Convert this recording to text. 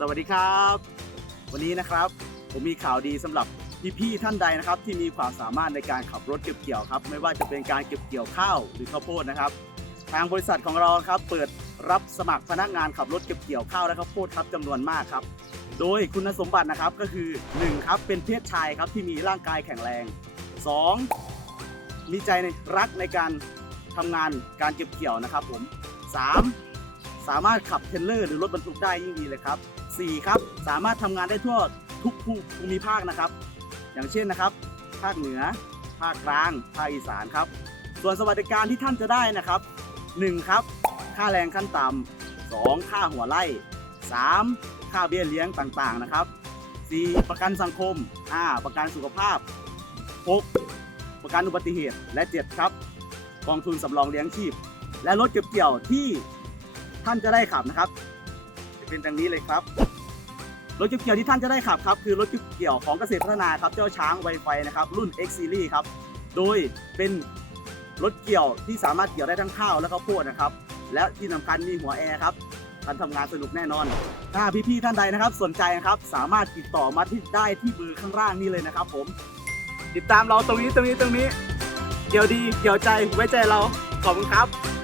สวัสดีครับ วันนี้นะครับผมมีข่าวดีสำหรับพี่ๆท่านใดนะครับ ที่มีความสามารถในการขับรถเก็บเกี่ยวครับ ไม่ว่าจะเป็นการเก็บเกี่ยวข้าวหรือข้าวโพดนะครับ ทางบริษัทของเราครับเปิดรับสมัครพนักงานขับรถเก็บเกี่ยวข้าวและข้าวโพดครับจำนวนมากครับ โดยคุณสมบัตินะครับก็คือ1ครับเป็นเพศชายครับที่มีร่างกายแข็งแรง 2. มีใจในรักในการทำงานการเก็บเกี่ยวนะครับผม 3. สามารถขับเทรลเลอร์หรือรถบรรทุกได้ยิ่งดีเลยครับ 4. ครับ สามารถทำงานได้ทั่วทุกภูมิภาคนะครับ อย่างเช่นนะครับ ภาคเหนือ ภาคกลาง ภาคอีสานครับ ส่วนสวัสดิการที่ท่านจะได้นะครับ 1. ครับ ค่าแรงขั้นต่ำ 2. ค่าหัวไล่ 3. ค่าเบี้ยเลี้ยงต่างๆนะครับ 4. ประกันสังคม 5. ประกันสุขภาพ 6. ประกันอุบัติเหตุ และ 7 ครับ กองทุนสำรองเลี้ยงชีพ และรถเก็บเกี่ยวที่ท่านจะได้ขับนะครับ จะเป็นดังนี้เลยครับ รถเก็บเกี่ยวที่ท่านจะได้ขับครับ คือรถเก็บเกี่ยวของเกษตรพัฒนาครับ เจ้าช้างไวไฟนะครับ รุ่น X Series ครับ โดยเป็นรถเกี่ยวที่สามารถเกี่ยวได้ทั้งข้าวและข้าวโพดนะครับ และที่สำคัญมีหัวแอร์ครับการทำงานสนุกแน่นอน ถ้าพี่ๆท่านใดนะครับ สนใจนะครับสามารถติดต่อมาที่ได้ที่เบอร์ข้างล่างนี้เลยนะครับ ผม ติดตามเราตรงนี้ตรงนี้ตรงนี้ เกี่ยวดีเกี่ยวใจไว้ใจเราขอบคุณครับ